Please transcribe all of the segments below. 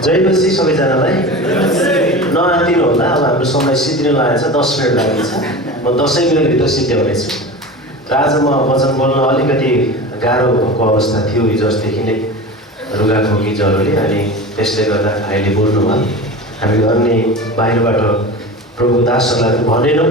जयपछि सबैजनालाई नआतिनु होला। अब हाम्रो समय सिद्धिन लागेको छ, 10 मिनट लागेको छ। म 10 मिनटभित्र सिद्ध्याउनेछु। र आज म वचन बोल्न अलिकति गाह्रो भएको अवस्था थियो हिजो अस्तिदेखि नै, रुगाखोकी ज्वरोले, अनि त्यसले गर्दा भाइले बोल्नुभयो। हामी अन्य बाहिरबाट प्रभु दासहरूलाई भनेनौँ,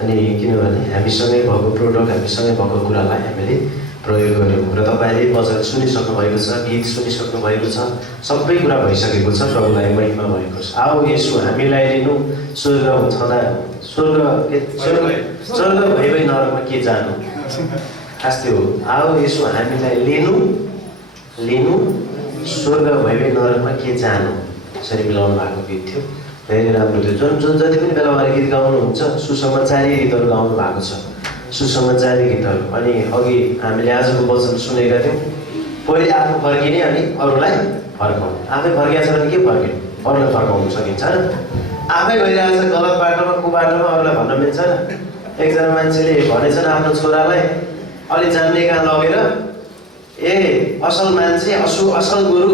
अनि किनभने हामीसँगै भएको प्रोडक्ट, हामीसँगै भएको कुरालाई हामीले प्रयोग गऱ्यौँ। र तपाईँले वचन सुनिसक्नु भएको छ, गीत सुनिसक्नु भएको छ, सबै कुरा भइसकेको छ, प्रभुलाई महिमा भएको छ। आओ यसो हामीलाई लिनु, स्वर्ग छँदा स्वर्ग भइ नरकमा के जानु, खास त्यो हो। आओ यसो हामीलाई लिनु स्वर्ग भइ नरकमा के जानु, यसरी मिलाउनु भएको गीत थियो। धेरै राम्रो थियो। जुन जति पनि बेला उहाँले गीत गाउनुहुन्छ, सुसमाचारी गीतहरू गाउनु भएको छ, सुसमाचारी गीतहरू। अनि अघि हामीले आजको वचन सुनेका थियौँ, पहिले आफू फर्किने अनि अरूलाई फर्काउनु। आफै फर्किएको छ भने के फर्किनु, अरूलाई फर्काउनु सकिन्छ र? आफै गइरहेको छ गलत बाटोमा, कुबाटोमा, अरूलाई भन्न मिल्छ र? एकजना मान्छेले भनेछन् आफ्नो छोरालाई अलि जान्ने कहाँ लगेर, ए असल मान्छे, असल गुरु,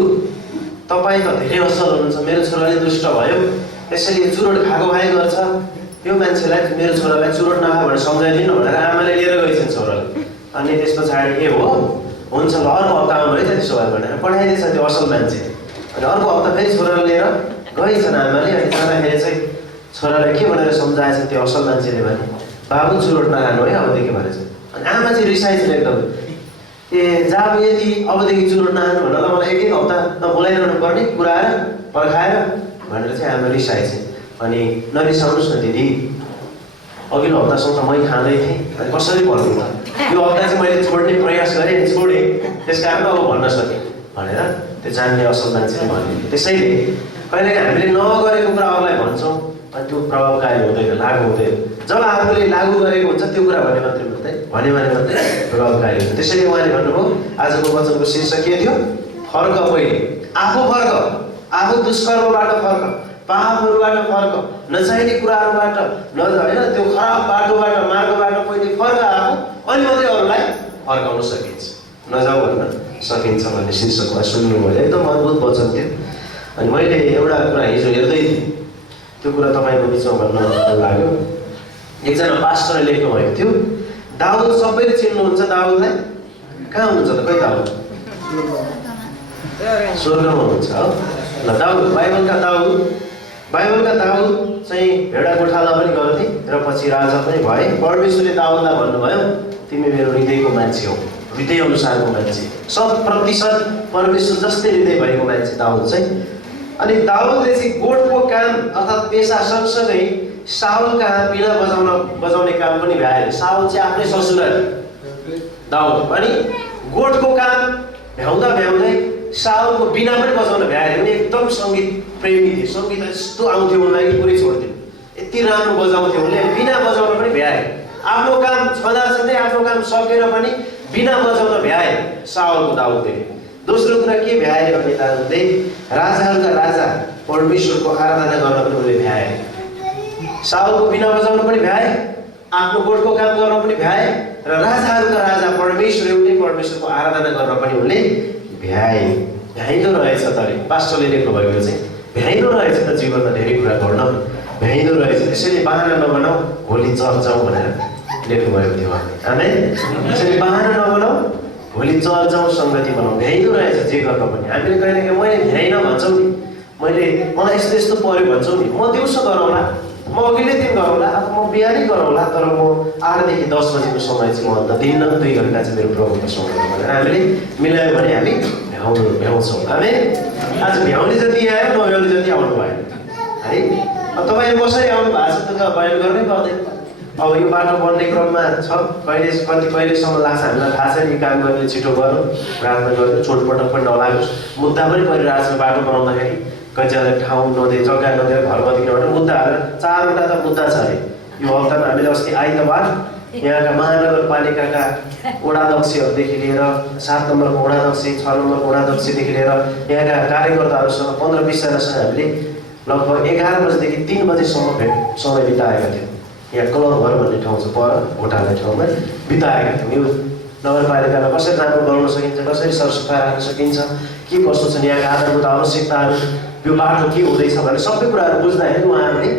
तपाईँ त धेरै असल हुनुहुन्छ, मेरो छोराले दुष्ट भयो, त्यसैले चुरोट खाएको भाइ गर्छ, यो मान्छेलाई, मेरो छोरालाई चुरोट नखा भनेर सम्झाइदिनु भनेर आमाले लिएर गइछन् छोरालाई। अनि त्यस पछाडि ए हो, हुन्छ ल अर्को हप्ता आउनु है त त्यसो भयो भनेर पठाइदिएछ त्यो असल मान्छे। अनि अर्को हप्ता फेरि छोरालाई लिएर गइछन् आमाले। अनि जाँदाखेरि चाहिँ छोरालाई के भनेर सम्झाएछन् त्यो असल मान्छेले भने, बाबु चुरोट नखानु है अबदेखि भनेछ। अनि आमा चाहिँ रिसाइछन् एकदम, ए जाब यदि अबदेखि चुरोट नखानु भनेर त मलाई एक हप्ता बोलाइरहनु पर्ने, कुराएर पर्खाएर भनेर चाहिँ आमा रिसाएछन्। अनि नरिसाउनुहोस् न दिदी, अघिल्लो हप्तासम्म मै खाँदै थिएँ, अनि कसरी भन्नु त, यो हप्ता चाहिँ मैले छोड्ने प्रयास गरेँ, छोडेँ, त्यस कारण अब भन्न सकेँ भनेर त्यो जान्ने असल मान्छेले भन्यो। त्यसैले कहिलेकाहीँ हामीले नगरेको कुरा अरूलाई भन्छौँ, अनि त्यो प्रभावकारी हुँदैन, लागु हुँदैन। जब आफूले लागु गरेको हुन्छ त्यो कुरा भने मात्रै प्रभावकारी हुन्छ। त्यसैले उहाँले भन्नुभयो, आजको वचनको शीर्षक के थियो? फर्क पहिले, आफू फर्क, आफू दुष्कर्मबाट फर्क, पापहरूबाट फर्क, नचाहिने कुराहरूबाट होइन, त्यो खराब बाटोबाट, मार्गबाट पहिले फर्क आफू, अनि मात्रै अरूलाई फर्काउन सकिन्छ, नजाऊ भन्न सकिन्छ भन्ने शीर्षकमा सुन्नुभयो। एकदम अद्भुत वचन थियो। अनि मैले एउटा कुरा हिजो हेर्दै थिएँ, त्यो कुरा तपाईँको बिचमा भन्न लाग्यो। एकजना पास्टरले लेख्नु भएको थियो, दाउद सबैले चिन्नुहुन्छ दाउदलाई, कहाँ हुनुहुन्छ त, खै दाउद? स्वर्गमा हुनुहुन्छ हो। ल दाउद, बाइबलका दाउद चाहिँ भेडा गोठाला पनि गर्थे र पछि राजा पनि भए। परमेश्वरले दाउदलाई भन्नुभयो, तिमी मेरो हृदयको मान्छे हो, हृदय अनुसारको मान्छे, 100% परमेश्वर जस्तै हृदय भएको मान्छे दाउद चाहिँ। अनि दाउदले चाहिँ गोठको काम अर्थात् पेसा सँगसँगै साउल कहाँ बिना बजाउने काम पनि भ्याए। साउल चाहिँ आफ्नै ससुरा दाउद, अनि गोठको काम भ्याउँदै साउलको बिना पनि बजाउन भ्याए। उनी एकदम सङ्गीत प्रेमी थिए, सङ्गीत यस्तो आउँथ्यो उनलाई कि पुरै छोड्थ्यो, यति राम्रो बजाउँथ्यो उनले, बिना बजाउन पनि भ्याए। आफ्नो काम छँदै आफ्नो काम सकेर पनि बिना बजाउन भ्याए साउलको दाउदले। दोस्रो कुरा के भ्याए भने दाउदले राजाहरूका राजा परमेश्वरको आराधना गर्न पनि उनले भ्याए। साउलको बिना बजाउन पनि भ्याए, आफ्नो गोठको काम गर्न पनि भ्याए, र राजाहरूका राजा परमेश्वर एउटै परमेश्वरको आराधना गर्न पनि उनले भ्याए। भ्याइँदो रहेछ त, पास्टरले लेख्नु भएको चाहिँ भ्याइँदो रहेछ त, जीवनमा धेरै कुरा गर्न भ्याइँदो रहेछ। त्यसैले बहाना नबनाऊ, भोलि चर्च जाउँ भनेर लेख्नु भएको थियो उहाँले। आमेन। त्यसैले बहाना नबनाऊ, भोलि चर्च जाउँ, सङ्गति बनाऊ, भ्याइँदो रहेछ जे गर्न पनि। हामीले कहिलेकाहीँ मैले भ्याइनँ भन्छौँ नि, मलाई यस्तो यस्तो पऱ्यो भन्छौँ नि, म दिउँसो गरौँला, म अघिल्लै दिन गरौँला, अब म बिहानै गरौँला, तर म 8 देखि 10 बजेको समय चाहिँ म अन्त दिन्न, 2 घन्टा चाहिँ मेरो प्रभुको समय हो भनेर हामीले मिलायो भने हामी भ्याउँछौँ। हामी आज भ्याउने जति आयो, नभ्याउने जति आउनु भएन है। अब तपाईँले कसरी आउनु भएको छ त बयान गर्नै पर्दैन। अब यो बाटो बन्ने क्रममा छ, कहिलेसम्म लाग्छ हामीलाई थाहा छैन। यो काम गर्ने छिटो गरौँ, प्रार्थना गर्नु, चोटपटक पनि नलागोस्। मुद्दा पनि परिरहेको छ बाटो बनाउँदाखेरि, कतिजना ठाउँ नदिए, जग्गा नदिएर, घर बदिनबाट मुद्दा हालेर 4वटा त मुद्दा छ अरे। यो हप्तामा हामीले अस्ति आइतबार यहाँका महानगरपालिकाका वडाध्यक्षहरूदेखि लिएर 7 नम्बरको वडाध्यक्ष, 6 नम्बरको वडाध्यक्षदेखि लिएर यहाँका कार्यकर्ताहरूसँग 15-20 जनासँग हामीले लगभग 11 बजेदेखि 3 बजेसम्म समय बिताएका थियौँ। यहाँ क्लब घर भन्ने ठाउँ छ पर घोटाला ठाउँमा बिताएका थियौँ। यो नगरपालिकालाई कसरी राम्रो बनाउन सकिन्छ, कसरी सरसफाइ राख्न सकिन्छ, के कस्तो छन् यहाँका आधारभूत आवश्यकताहरू, यो बाटो के हुँदैछ भन्ने सबै कुराहरू बुझ्दाखेरि उहाँहरूले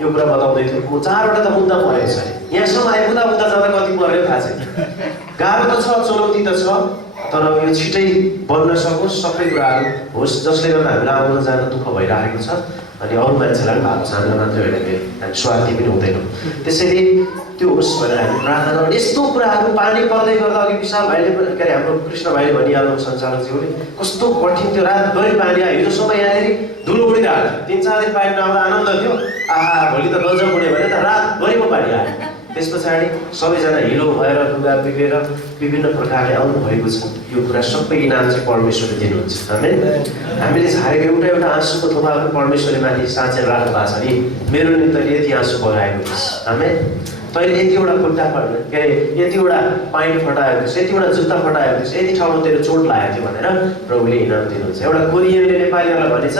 यो कुरा बताउँदै थियो। म 4वटा त मुद्दा परेको छ अरे, यहाँसम्म आइपुग्दा जाँदा कति पऱ्यो थाहा छैन। गाह्रो त छ, चुनौती त छ, तर यो छिटै बन्न सकोस्, सबै कुराहरू होस् जसले गर्दा हामीलाई आउन जान दुःख भइरहेको छ। अनि अरू मान्छेलाई पनि भएको छ, हामीलाई मात्रै होइन, हामी स्वार्थी पनि हुँदैनौँ। त्यसैले त्यो होस् भनेर हामी प्रार्थना गरौँ। यस्तो कुराहरू पानी पर्दै गर्दा अघि विशाल भाइले के अरे हाम्रो कृष्ण भाइले भनिहाल्नु सञ्चालकज्यूले, कस्तो कठिन थियो, रातभरि पानी आयो। हिजोसम्म यहाँनिर धुलो उडिरहेको थियो, 3-4 दिन पानी नआउँदा आनन्द थियो, आहा भोलि त गजब उड्यो भने त रातभरिको पानी आयो। त्यस पछाडि सबैजना हिलो भएर लुगा बिगेर विभिन्न प्रकारले आउनुभएको छ। यो कुरा सबै इनाम चाहिँ परमेश्वरले दिनुहुन्छ। हामीले झारेको एउटा एउटा आँसुको थोपा पनि परमेश्वरले माथि साँचेर राख्नु भएको छ नि। मेरो निम्ति यति आँसु बगाएको थिएँ, आमेन। तैँले यतिवटा खुट्टा के अरे यतिवटा पाइन्ट फटाएको थिएछ, यतिवटा जुत्ता फटाएको थिएछ, यति ठाउँमा तेरो चोट लागेको थियो भनेर प्रभुले इनाम दिनुहुन्छ। एउटा कोरियनले नेपालीहरूलाई भनेछ,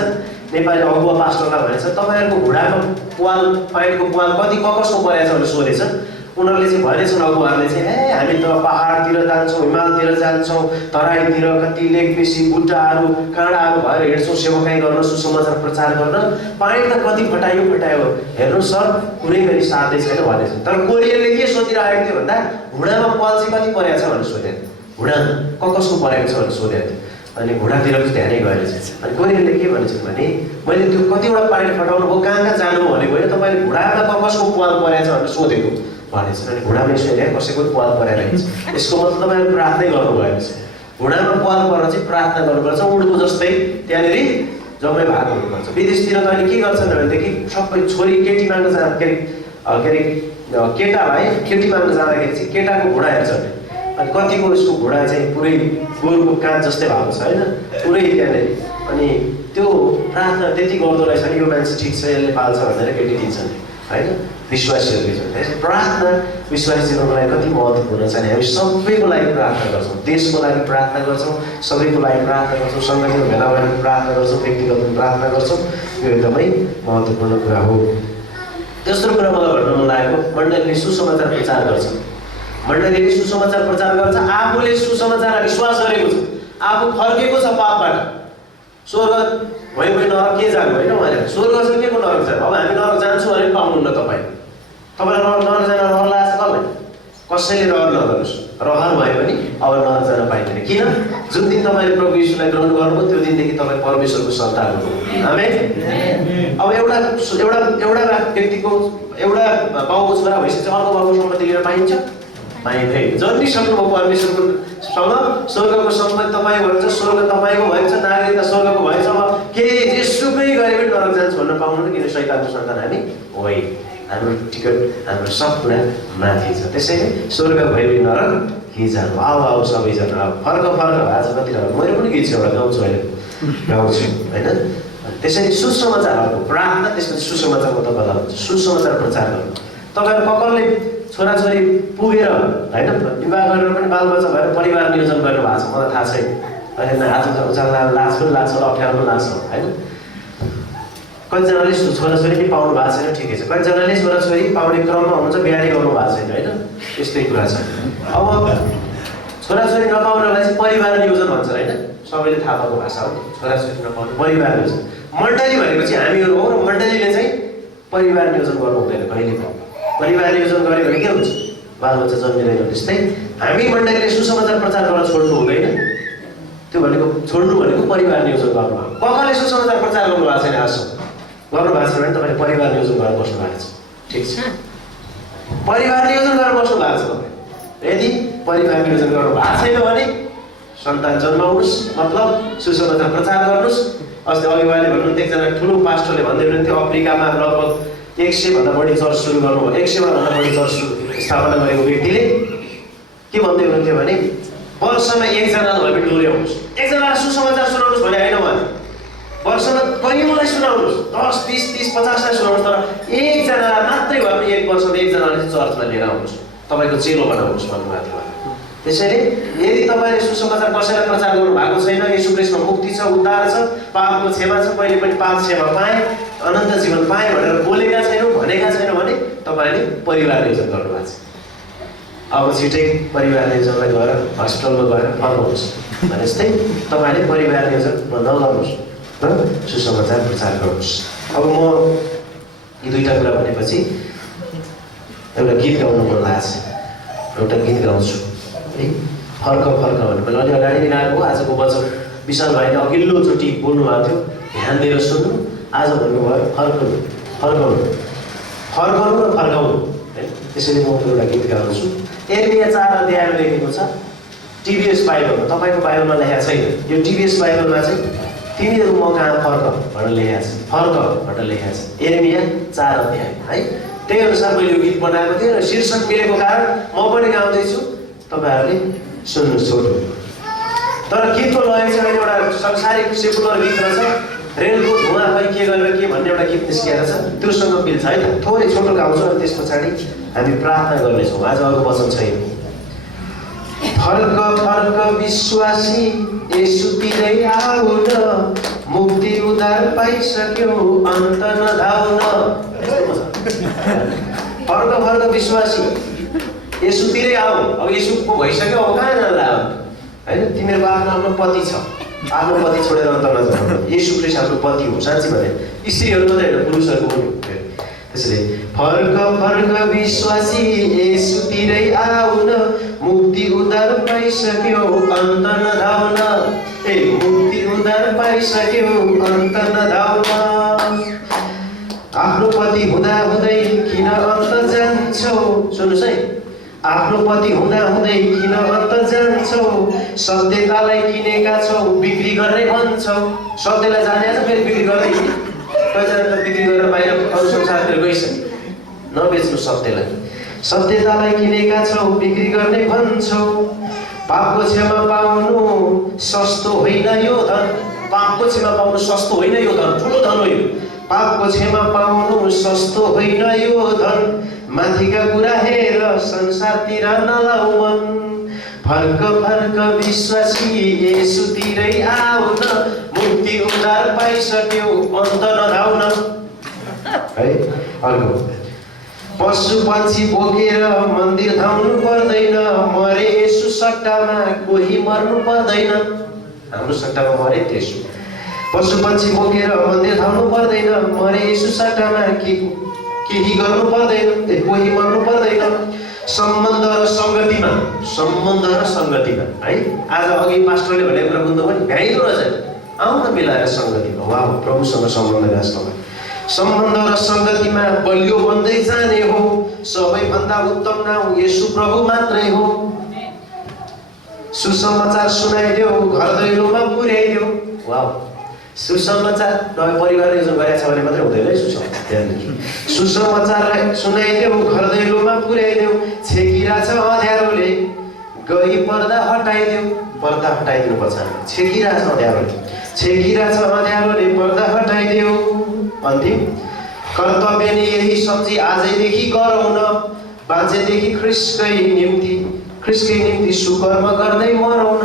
नेपाली अगुवा पास्टरलाई भनेछ, तपाईँहरूको घुँडाको पाल पाइन्टको पाल कति कसको परेको छ भनेर सोधेछ। उनीहरूले चाहिँ भनेछन् अगुवाहरूले चाहिँ हामी त पहाडतिर जान्छौँ, हिमालतिर जान्छौँ, तराईतिर कति लेक बेसी बुट्टाहरू काँडाहरू भएर हिँड्छौँ सेवाकाई गर्न, सुसमाचार प्रचार गर्न, पाइन्ट त कति फटायो हेर्नु सर कुनै गरी साध्यै छैन भनेछन्। तर कोरियनले के सोधिरहेको थियो भन्दा घुँडामा पाल चाहिँ कति परेको छ भनेर सोधेको थियो, घुँडा कसको परेको छ भनेर सोधेको थियो। अनि घुँडातिर चाहिँ ध्यानै गएर चाहिँ अनि कोरियनले के भनेछन् भने मैले त्यो कतिवटा पाइन्ट फटाउनु भयो, कहाँ जानु भनेको होइन, तपाईँले घुँडामा कसको पाल परेको छ भनेर सोधेको भनेछन्। अनि घुँडामा यसो हेरेँ कसैको पाल परेर रहेछ, यसको मतलब तपाईँले प्रार्थनै गर्नुभएको छ। घुँडामा पाल परेर चाहिँ प्रार्थना गर्नुपर्छ, उडको जस्तै त्यहाँनिर जम्मै भएको हुनुपर्छ। विदेशतिर त अहिले के गर्छन् भनेदेखि सबै छोरी केटी माग्न जाँदा के अरे केटालाई केटी माग्न जाँदाखेरि चाहिँ केटाको घुँडा हेर्छ अरे, अनि कतिको यसको घुँडा चाहिँ पुरै गोरुको काँच जस्तै भएको छ होइन, पुरै त्यहाँनिर। अनि त्यो प्रार्थना त्यति गर्दो रहेछ नि, यो मान्छे ठिक छ यसले पाल्छ भनेर केटी दिन्छन् होइन, विश्वासीहरूले चाहिँ। प्रार्थना विश्वासी जीवनको लागि कति महत्त्वपूर्ण छ नि। हामी सबैको लागि प्रार्थना गर्छौँ, देशको लागि प्रार्थना गर्छौँ, सबैको लागि प्रार्थना गर्छौँ, सङ्गठन भेला भएर प्रार्थना गर्छौँ, व्यक्तिगत पनि प्रार्थना गर्छौँ। यो एकदमै महत्त्वपूर्ण कुरा हो। तेस्रो कुरा मलाई भन्न मन लागेको, मण्डलीले सुसमाचार प्रचार गर्छ। मण्डलीले सुसमाचार प्रचार गर्छ, आफूले सुसमाचार विश्वास गरेको छ, आफू फर्केको छ पापबाट, स्वर्ग भयो नरक के जानु होइन भनेर। स्वर्ग छ के को नरक जानु, अब हामी नरक जान्छौँ भने पाउनुहुन्न तपाईँ, तपाईँलाई नरक जान रहर लाग्छ कसलाई, कसैले रहर नगर्नुहोस्, रहर भयो भने अब नरक जान पाइँदैन। किन? जुन दिन तपाईँले प्रभु यीशुलाई ग्रहण गर्नुभयो त्यो दिनदेखि तपाईँ परमेश्वरको सन्तान हो। आमेन। अब एउटा व्यक्तिको एउटा बाउको छोरा भएपछि चाहिँ अर्को बाउको सम्पत्ति लिन पाइन्छ? पाइँदैन। जन्मिसक्नुभयो परमेश्वरकोसँग, स्वर्गको सम्पत्ति तपाईँको भएछ, स्वर्ग तपाईँको भएछ, नागरिकता स्वर्गको भएछ। अब केही जेसुकै गरे पनि नरक जान्छ भन्न पाउनुहुन्न, किन शैतानको सन्तान हामी होइन। हाम्रो टिकट हाम्रो सब कुरा माथि छ। त्यसैले स्वर्ग भयो नरक के जानु, आऊ सबैजना फर्क आज कति मैले पनि गीत छ एउटा गाउँछु अहिले गाउँछु होइन। त्यसैले सुसमाचारहरूको प्रार्थना, त्यसपछि सुसमाचारमा तपाईँलाई हुन्छ सुसमाचार प्रचार गर्नु। तपाईँहरू ककरले छोराछोरी पुगेर होइन विवाह गरेर पनि बालबच्चा भएर परिवार नियोजन गर्नु भएको छ मलाई थाहा छैन। अहिले हात उचाल्दा लाज पनि लाग्छ, अप्ठ्यारो पनि लाग्छ होइन। कतिजनाले छोराछोरी पनि पाउनु भएको छैन, ठिकै छ। कतिजनाले छोराछोरी पाउने क्रममा हुनुहुन्छ, बिहारी गर्नु भएको छैन होइन, यस्तै कुरा छ। अब छोराछोरी नपाउनलाई चाहिँ परिवार नियोजन भन्छ होइन, सबैले थाहा पाएको भाषा हो। छोराछोरी नपाउनु परिवार नियोजन, मण्डली भनेको चाहिँ हामीहरू हो र मण्डलीले चाहिँ परिवार नियोजन गर्नु हुँदैन कहिले पनि। परिवार नियोजन गऱ्यो भने के हुन्छ, बालबच्चा जन्मिँदैन। त्यस्तै हामी मण्डलीले सुसमाचार प्रचार गर्न छोड्नु हुँदैन, त्यो भनेको छोड्नु भनेको परिवार नियोजन गर्नु हो। कसले सुसमाचार प्रचार गर्नु भएको छैन आजसम्म, गर्नु भएको छ भने तपाईँले परिवार नियोजन गरेर बस्नु भएको छ, ठिक छ। परिवार नियोजन गरेर बस्नु भएको छ तपाईँ। यदि परिवार नियोजन गर्नु भएको छैन भने सन्तान जन्माउनुहोस्, मतलब सुसमाचार प्रचार गर्नुहोस्। अस्ति अघि उहाँले भन्नुहुन्थ्यो, एकजना ठुलो पास्टरले भन्दै हुनुहुन्थ्यो अफ्रिकामा लगभग 100 भन्दा बढी चर्च सुरु गर्नुभयो, 100 भन्दा बढी चर्च स्थापना गरेको व्यक्तिले के भन्दै हुनुहुन्थ्यो भने वर्षमा एकजना भए पनि डोर्याउनुहोस्, एकजनालाई सुसमाचार सुनाउनुहोस् भने होइन उहाँले, वर्षमा कैयौँलाई सुनाउनुहोस्, 10, 20, 30, 50लाई सुनाउनुहोस्, तर एकजनालाई मात्रै भए पनि एक वर्षमा एकजनाले चर्चमा लिएर आउनुहोस्, तपाईँको चेलो बनाउनुहोस् भन्नुभएको थियो। त्यसैले यदि तपाईँले सुसमाचार कसैलाई प्रचार गर्नु भएको छैन, येशू ख्रीष्टमा मुक्ति छ, उद्धार छ, पापको क्षमा छ, पहिले पनि पाप क्षमा पाएँ, अनन्त जीवन पाएँ भनेर बोलेका छैनौँ, भनेका छैनौँ भने तपाईँले परिवार नियोजन गर्नुभएको छ। अब छिटै परिवार नियोजनलाई गएर हस्पिटलमा गएर फर्काउनुहोस् भने जस्तै तपाईँले परिवार नियोजन नगर्नुहोस् र सुसमाचार प्रचार गर्नुहोस्। अब म यी दुईवटा कुरा भनेपछि एउटा गीत गाउनु मन लाग्छ, एउटा गीत गाउँछु है। फर्क फर्क भने मैले अलि अगाडि नै गाएको, आजको वचन विशाल भाइले अघिल्लोचोटि बोल्नु भएको थियो, ध्यान दिएर सुन्नु। आज भन्नुभयो फर्काउनु फर्काउनु फर्काउनु र फर्काउनु है। त्यसैले म एउटा गीत गाउँछु। यर्मिया 4 अध्यायमा लेखेको छ, टिभीएस बाइबलमा, तपाईँको बाइबलमा लेखेको छैन, यो टिभीएस बाइबलमा चाहिँ तिमीहरू म कहाँ फर्क भनेर लेखेको छ, फर्क भनेर लेखेको छ। यर्मिया 4 अध्याय है। त्यही अनुसार मैले यो गीत बनाएको थिएँ र शीर्षक मिलेको कारण म पनि गाउँदैछु, तपाईँहरूले सुन्नु छोड्नु। तर गीतको लय चाहिँ एउटा संसारिक सेकुलर गीत रहेछ, रेलको धुवा खै के गरेर के भन्ने एउटा गीत निस्किएको छ, त्योसँग मिल्छ है त। थोरै छोटो गाउँछु अनि त्यस पछाडि हामी प्रार्थना गर्नेछौँ। आज अरू वचन छैन। फर्क फर्क विश्वासी येशूतिरै आऊ न, मुक्ति उद्धार पाइसक्यो अन्त नधाउन। फर्क फर्क विश्वासी येशूतिरै आऊ। अब येशूको भइसक्यो, अब कहाँ जाँदा होइन? तिमीहरूको आफ्नो आफ्नो पति छ, आफ्नो पति छोडेर अन्त नजाऊ। येशू ख्रीष्ट हाम्रो पति हो, साँच्ची भने स्त्रीहरू मात्रै होइन, पुरुषहरूको पनि हो। त्यसैले फर्क फर्क विश्वासी येशूतिरै आऊ न, मुक्ति उद्धार पाइसक्यो अन्त नधाउन। ए मुक्ति उद्धार पाइसक्यो अन्त नधाउन। आफ्नो पति हुँदा हुँदै किन अन्त जान्छौ? सुन्नुहोस् है, आफ्नो पति हुँदा हुँदै किन अन्त जान्छौ? सत्यतालाई किनेका छौ, बिक्री गर्ने भन्छौ। सत्यलाई जाने छ, फेरि बिक्री गर्दै कतिजना त बिक्री गरेर बाहिर अरू संसारतिर गइसक्यो। नबेच्नु सत्यलाई। सत्यतालाई किनेका छौ, बिक्री गर्ने भन्छौ। पापको क्षमा पाउनु सस्तो होइन यो धन। पापको क्षमा पाउनु सस्तो होइन यो धन, ठुलो धन हो यो। पापको क्षमा पाउनु सस्तो होइन यो धन। माथिका कुरा हेर संसारतिर नलाऊ मन। फर्क फर्क विश्वासी येशूतिरै आऊ न, मुक्ति उद्धार पाइसक्यो अन्त नधाउन है। अर्को, पशु पक्षी बोकेर मन्दिर धाउनु पर्दैन, मरे येशू सट्टामा कोही मर्नु पर्दैन। हाम्रो सट्टामा मरे त्यसो। पशु पक्षी बोकेर मन्दिर धाउनु पर्दैन, मरे येशू सट्टामा केही गर्नु पर्दैन, कोही मर्नु पर्दैन। सम्बन्ध र सङ्गतिमा, सम्बन्ध र सङ्गतिमा है। आज अघि पास्टरले भनेको कुरा बुझ्नु पनि भ्याइदो रहेछ। आउन मिलाएर सङ्गतिमा, वा प्रभुसँग सम्बन्ध गाँच्नमा। सम्बन्ध र सङ्गतिमा बलियो बन्दै जाने हो। सबैभन्दा उत्तम नाउँ येशू प्रभु मात्रै हो। सुसमाचार सुनाइदेऊ, घर दैलोमा पुर्याइदेऊ। वा सुसमाचार परिवार नियोजन गरेको छ भने मात्रै हुँदैन है। सुसमाचार सुनाइदेऊ, घर दैलोमा पुर्याइदेऊ। छेकिरा छ अँध्यारोले गई पर्दा हटाइदेऊ। पर्दा हटाइदिनुपर्छ। छेकिरा छ अँध्यारोले, छेकिरा छ अँध्यारोले पर्दा हटाइदेऊ। अन्तिम, कर्तव्य नै यही सम्झी आजैदेखि गरौँ न। बाँचेदेखि ख्रिस्टकै निम्ति सुकर्म गर्दै मरौँ न।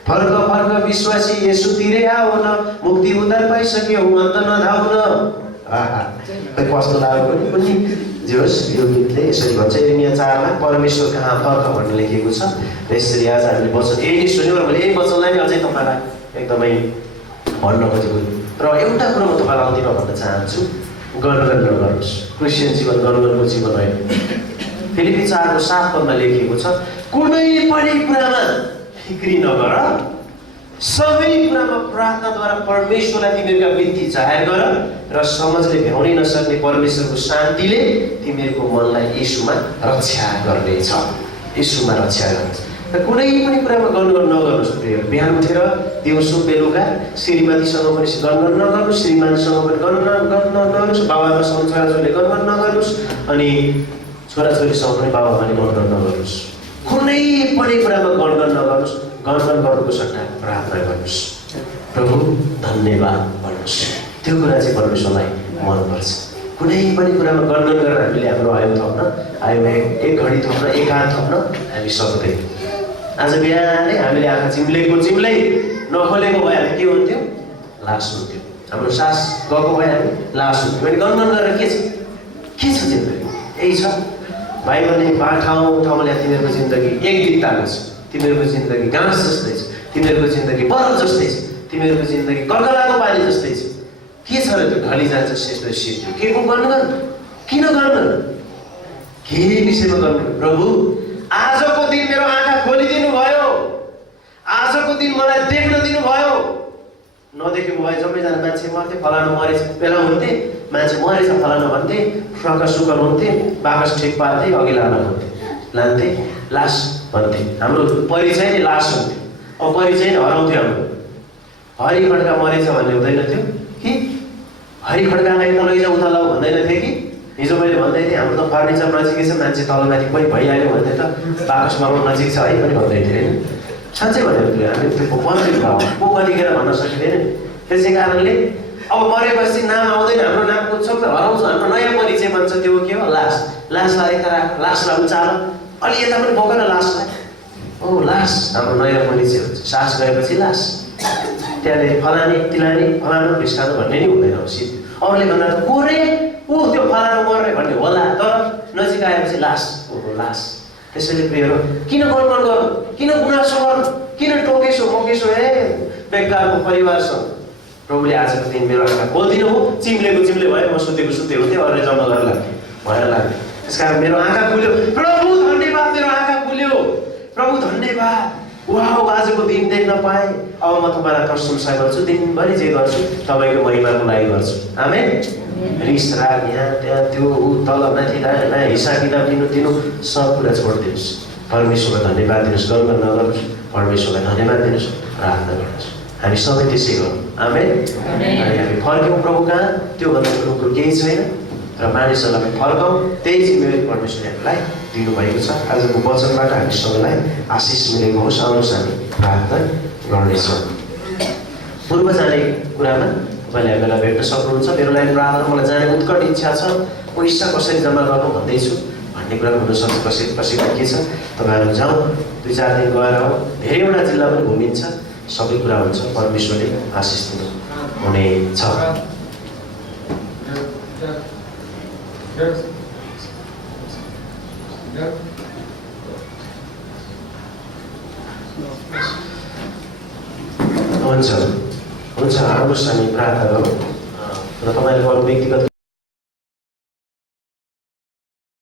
फर्क फर्क विश्वासी येशूतिरै आऊ न, मुक्ति उद्धार पाइसक्यो अन्त नधाउन। कस्तो लाग्यो पनि जे होस्, यो गीतले यसरी भन्छ। यर्मिया 4 मा परमेश्वर कहाँ फर्क भनेर लेखिएको छ। र यसरी आज हामीले वचन यही सुन्यौँ र मैले यही वचनलाई नै अझै तपाईँलाई एकदमै भन्न खोजेको। र एउटा कुरो म तपाईँलाई अन्तिममा भन्न चाहन्छु, गणगण नगर्नुहोस्। क्रिस्चियन जीवन गणगणको जीवन होइन। फिलिपी 4 को 7 पदमा लेखिएको छ, कुनै पनि कुरामा फिक्री नगर, सबै कुरामा प्रार्थनाद्वारा परमेश्वरलाई तिमीहरूका बिन्ती जाहेर गर र समझले भ्याउनै नसक्ने परमेश्वरको शान्तिले तिमीहरूको मनलाई येशूमा रक्षा गर्नेछ। येशूमा रक्षा गर्नेछ। र कुनै पनि कुरामा गणगण नगर्नुहोस् प्रियहरू। बिहान उठेर दिउँसो बेलुका श्रीमतीसँग पनि गणगण नगर्नुहोस्, श्रीमानसँग पनि गणगण नगर्नुहोस्, बाबाआमासँग छोराछोरीले गणगण नगर्नुहोस्, अनि छोराछोरीसँग पनि बाबाआमाले गणगण नगर्नुहोस्। कुनै पनि कुरामा गणगण नगर्नुहोस्। गणगण गर्नुको सट्टा प्रार्थना गर्नुहोस्, प्रभु धन्यवाद भन्नुहोस्। त्यो कुरा चाहिँ परमेश्वरलाई मनपर्छ। कुनै पनि कुरामा गणगण गरेर हामीले हाम्रो आयु थप्न, आयुमा एक घडी थप्न, एक हात थप्न हामी सक्दैनौँ। आज बिहानै हामीले आँखा चिम्लै नखोलेको भए हामी के हुन्थ्यो? लास हुन्थ्यो। हाम्रो सास गएको भए हामी लास हुन्थ्यो। मैले गणगण गरेर के छ जिन्दगी? यही छ। भाइ भने ठाउँमा ल्या तिमीहरूको जिन्दगी एक दिक्ताको छ, तिमीहरूको जिन्दगी घाँस जस्तै छ, तिमीहरूको जिन्दगी बरफ जस्तै छ, तिमीहरूको जिन्दगी गलगलाको पानी जस्तै छ। के छ र त्यो ढली जान्छ शेष सिद्धि के को गर्नु किन गर्नु केही विषयमा गर्नु। प्रभु आजको दिन मेरो आँखा खोलिदिनु भयो, आजको दिन मलाई देख्न दिनुभयो। नदेखेको भए सबैजना मान्छे मर्थे, फलानु मरेछ बेला हुन्थे, मान्छे मरेछ फलानु भन्थे, फ्रक सुकल हुन्थे, बाकस ठिक पार्थे, अघि लान्थे लास भन्थे। हाम्रो परिचय नै लास हुन्थ्यो। अब परिचय नै हराउँथ्यो हाम्रो। हरि खड्का मरेछ भन्ने हुँदैन थियो कि हरि खड्कालाई त लैजाऊ उता लौ भन्दैन थियो कि। हिजो मैले भन्दै थिएँ हाम्रो त फर्निचर नजिकै छ, मान्छे तलमाथि कोही भइहाल्यो भन्दै त बाकस मगाउनु नजिक छ है पनि भन्दै थिएँ होइन। साँच्चै भनेको थियो हामी त्यो बन्दै भाव को कतिखेर भन्न सकिँदैन। त्यसै कारणले अब मरेपछि नाम आउँदैन, हाम्रो नामको सबै हराउँछ, हाम्रो नयाँ परिचय भन्छ त्यो के हो लास। लासलाई यता राख, लासलाई उचाल, अलि यता पनि बोकेर लासलाई ओ लास हाम्रो नयाँ परिचय हुन्छ। सास गएपछि लास, त्यहाँले फलाने तिलाने फलानु भिस्टानु भन्ने नि हुँदैन। अब सिधै अरूले भन्दा को रे ऊ त्यो फलानु मर्ने भन्ने होला, तर नजिक आएपछि लास ओ लास। त्यसैले प्रियहरू किन गडबड गर्नु, किन गुनासो गर्नु, किन टोकेसो मोकेसो बेकारको परिवारसँग। प्रभुले आजको दिन मेरो आँखा खोलिदिनु हो, चिम्लेको चिम्ले भयो, म सुतेको सुते हुन्थ्यो, अरू जङ्गलहरू लाग्थ्यो भएर लाग्थ्यो। त्यस कारण मेरो आँखा खुल्यो। प्रभु धन्यवाद, मेरो आँखा खुल्यो। प्रभु धन्यवाद, वाह आजको दिन देख्न पाएँ। अब म तपाईँलाई प्रशंसा गर्छु, दिनभरि जे गर्छु तपाईँको महिमाको लागि गर्छु। आमेन। रिस राग यहाँ त्यहाँ त्यो ऊ तल माथि हिसाब किताब दिनु सब कुरा छोडिदिनुहोस्। परमेश्वरलाई धन्यवाद दिनुहोस्, गर्व नगर्नुहोस्, परमेश्वरलाई धन्यवाद दिनुहोस्, प्रार्थना गर्नुहोस्। हामी सबै त्यसै गरौँ। आमेन। अनि हामी फर्क्यौँ प्रभु कहाँ, त्योभन्दा ठुलो कुरो केही छैन। र मानिसहरूलाई फर्काउँ, त्यही जिम्मेवारी परमेश्वरले हामीलाई दिनुभएको छ। आजको वचनबाट हामी सबैलाई आशिष मिलेको होस्। आउनुहोस् हामी प्रार्थना गर्नेछौँ। पूर्व जाने कुरामा तपाईँले हामीलाई भेट्न सक्नुहुन्छ। मेरो लागि प्रार्थना, मलाई जाने उत्कट इच्छा छ, पैसा कसरी जम्मा गर्नु भन्दैछु भन्ने कुरा हुनसक्छ। कसैको के छ तपाईँहरू जाउँ, 2-4 दिन गएर आउँ, धेरैवटा जिल्ला पनि घुमिन्छ, सबै कुरा हुन्छ। परमेश्वरले आशिष दिनु हुनेछ। हुन्छ आउनुहोस् हामी प्रार्थना गरौँ। र तपाईँले अरू व्यक्तिगत